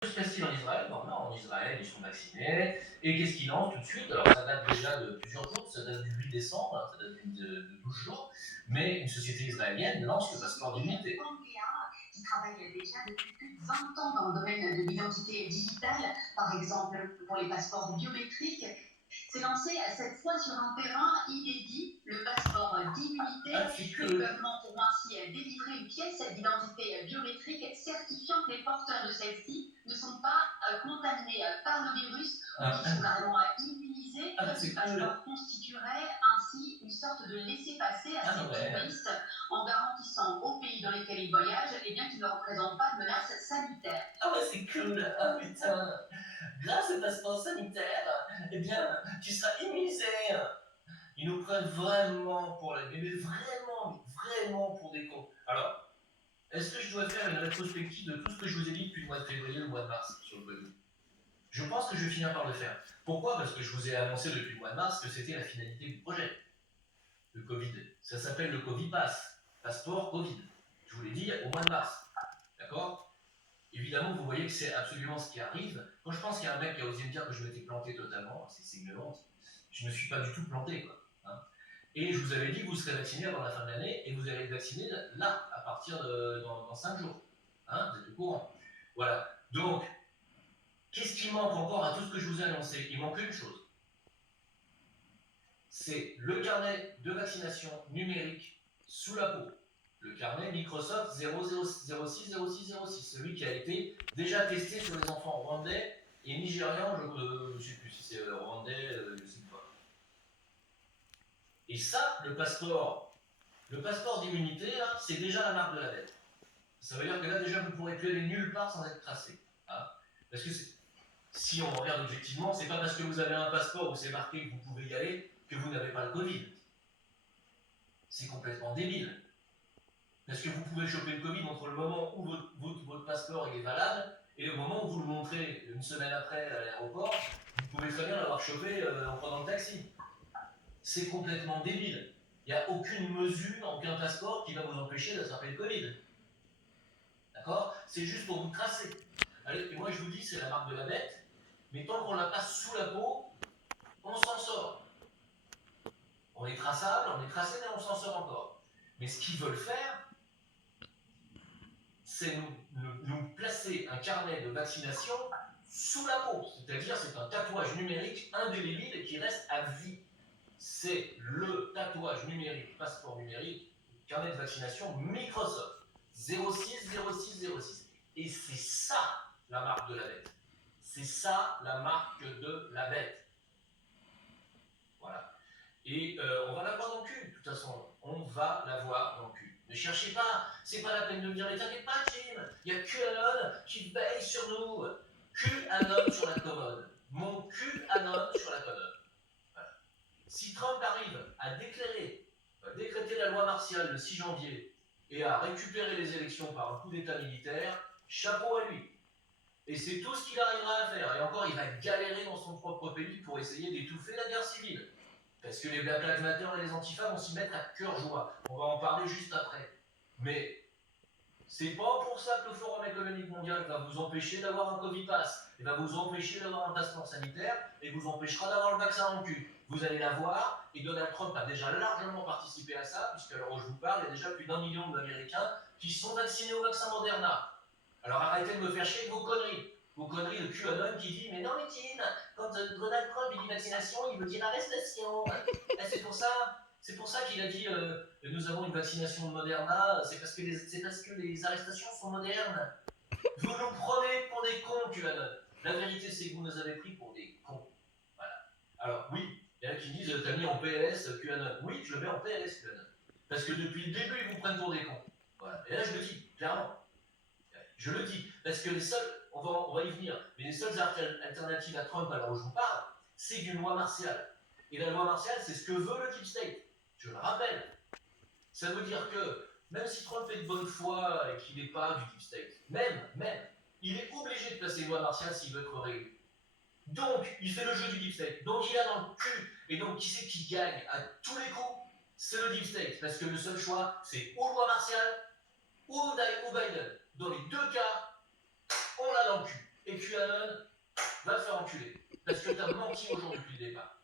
Que se passe-t-il en Israël? Ben, en Israël, ils sont vaccinés. Et qu'est-ce qu'ils lancent tout de suite? Alors, ça date déjà de plusieurs jours, ça date du 8 décembre, ça date de 12 jours. Mais une société israélienne lance le passeport d'immunité. Qui travaille déjà depuis plus de 20 ans dans le domaine de l'identité digitale, par exemple pour les passeports biométriques, s'est lancé cette fois sur un terrain inédit, le passeport d'immunité. Ah, le gouvernement pourra ainsi délivrer une pièce d'identité biométrique certifiant que les porteurs de celle-ci ne sont pas contaminés par le virus ou qui sont carrément immunisés. Ce passeport constituerait ainsi une sorte de laissez-passer à ces touristes en garantissant aux pays dans lesquels ils voyagent qu'ils ne représentent pas de menace sanitaire. Ah ouais, c'est cool. Ah putain. Grâce au passeport sanitaire, eh bien, tu seras immunisé. Ils nous prennent vraiment pour les bébés, vraiment pour des cons. Alors, est-ce que je dois faire une rétrospective de tout ce que je vous ai dit depuis le mois de février ou le mois de mars sur le Covid? Je pense que je vais finir par le faire. Pourquoi? Parce que je vous ai annoncé depuis le mois de mars que c'était la finalité du projet. Le Covid. Ça s'appelle le Covid Pass. Passeport Covid. Je vous l'ai dit au mois de mars. D'accord? Évidemment, vous voyez que c'est absolument ce qui arrive. Quand je pense qu'il y a un mec qui a osé me dire que je m'étais planté totalement, c'est une honte. Je ne me suis pas du tout planté, quoi. Hein. Et je vous avais dit que vous serez vacciné avant la fin de l'année et vous allez être vacciné là, à partir de dans 5 jours. Hein, vous êtes au courant. Voilà. Donc, qu'est-ce qui manque encore à tout ce que je vous ai annoncé? Il manque une chose. C'est le carnet de vaccination numérique sous la peau. Le carnet Microsoft 00060606, celui qui a été déjà testé sur les enfants rwandais et nigérians, je ne sais plus si c'est rwandais, je ne sais pas. Et ça, le passeport d'immunité, c'est déjà la marque de la bête. Ça veut dire que là, déjà, vous ne pourrez plus aller nulle part sans être tracé. Hein, parce que si on regarde objectivement, c'est pas parce que vous avez un passeport où c'est marqué que vous pouvez y aller que vous n'avez pas le Covid. C'est complètement débile. Parce que vous pouvez choper le Covid entre le moment où votre passeport est valable et le moment où vous le montrez une semaine après à l'aéroport, vous pouvez très bien l'avoir chopé en prenant le taxi. C'est complètement débile. Il n'y a aucune mesure, aucun passeport qui va vous empêcher d'attraper le Covid. D'accord? C'est juste pour vous tracer. Allez, et moi je vous dis, c'est la marque de la bête, mais tant qu'on la passe sous la peau, on s'en sort. On est traçable, on est tracé, mais on s'en sort encore. Mais ce qu'ils veulent faire, c'est nous placer un carnet de vaccination sous la peau. C'est-à-dire, c'est un tatouage numérique indélébile qui reste à vie. C'est le tatouage numérique, passeport numérique, carnet de vaccination Microsoft. 060606. Et c'est ça la marque de la bête. C'est ça la marque de la bête. Voilà. Et on va l'avoir dans le cul, de toute façon. On va l'avoir dans le cul. Ne cherchez pas, c'est pas la peine de me dire, mais t'inquiète pas, Jim, il y a QAnon qui veille sur nous. QAnon sur la commode. Mon QAnon sur la commode. Voilà. Si Trump arrive à décréter la loi martiale le 6 janvier et à récupérer les élections par un coup d'état militaire, chapeau à lui. Et c'est tout ce qu'il arrivera à faire. Et encore, il va galérer dans son propre pays pour essayer d'étouffer la guerre civile. Parce que les Black Lives Matter et les Antifas vont s'y mettre à cœur joie. On va en parler juste après. Mais c'est pas pour ça que le Forum économique mondial va vous empêcher d'avoir un Covid Pass. Il va vous empêcher d'avoir un passeport sanitaire et vous empêchera d'avoir le vaccin dans le cul. Vous allez l'avoir, et Donald Trump a déjà largement participé à ça, puisqu'à l'heure où je vous parle, il y a déjà plus d'1 million d'Américains qui sont vaccinés au vaccin Moderna. Alors arrêtez de me faire chier avec vos conneries. Vos conneries de QAnon qui dit mais non mais Tim, quand Donald Trump dit vaccination, il veut dire arrestation. C'est pour ça qu'il a dit nous avons une vaccination de Moderna, c'est parce que les arrestations sont modernes. Vous nous prenez pour des cons, QAnon. La vérité, c'est que vous nous avez pris pour des cons. Voilà. Alors oui, il y en a qui disent t'as mis en PS QAnon. Oui, je le mets en PS QAnon. Parce que depuis le début, ils vous prennent pour des cons. Voilà. Et là, je le dis, clairement. Je le dis, parce que les seuls, on va y venir, mais les seules alternatives à Trump, à l'heure où je vous parle, c'est une loi martiale. Et la loi martiale, c'est ce que veut le Deep State. Je le rappelle. Ça veut dire que, même si Trump est de bonne foi et qu'il n'est pas du Deep State, même, il est obligé de placer une loi martiale s'il veut être réélu. Donc, il fait le jeu du Deep State. Donc, il a dans le cul. Et donc, qui c'est qui gagne à tous les coups? C'est le Deep State. Parce que le seul choix, c'est ou loi martiale ou Biden. Dans les deux cas, on l'a dans le cul. Et QAnon va te faire enculer. Parce que t'as menti aux gens depuis le départ.